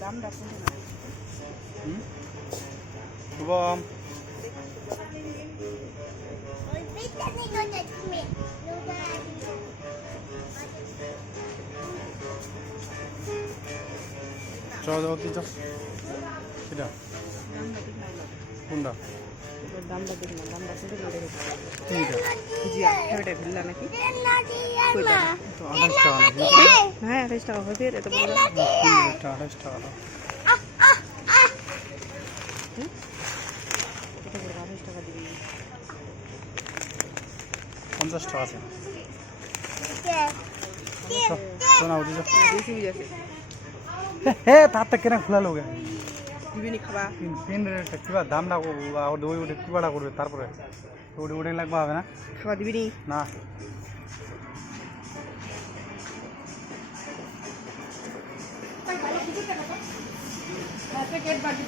দামটা শুভম চল যাও কি যাও সেটা কোনটা দামটা দেখুন না দামটা কিন্তু বেড়ে গেছে তিনটা জিয়া ফেভারিট ভিল্লা নাকি কইটা তো 28 টাকা নাকি হ্যাঁ 28 টাকা হবে এত বড় এটা 28 টাকা কত বড় 28 টাকা দিবি 50 টাকা আছে শোনা উঠে যাও বেশি আছে হে তাতে কেন খোলা লোক দিবিনি খাবা পিন রেটটা কিবা দামটা ওই ওটা কিবাটা করবে তারপরে ওটা ওটাই লাগবে হবে না খাবা দিবিনি না প্যাকেট বাটি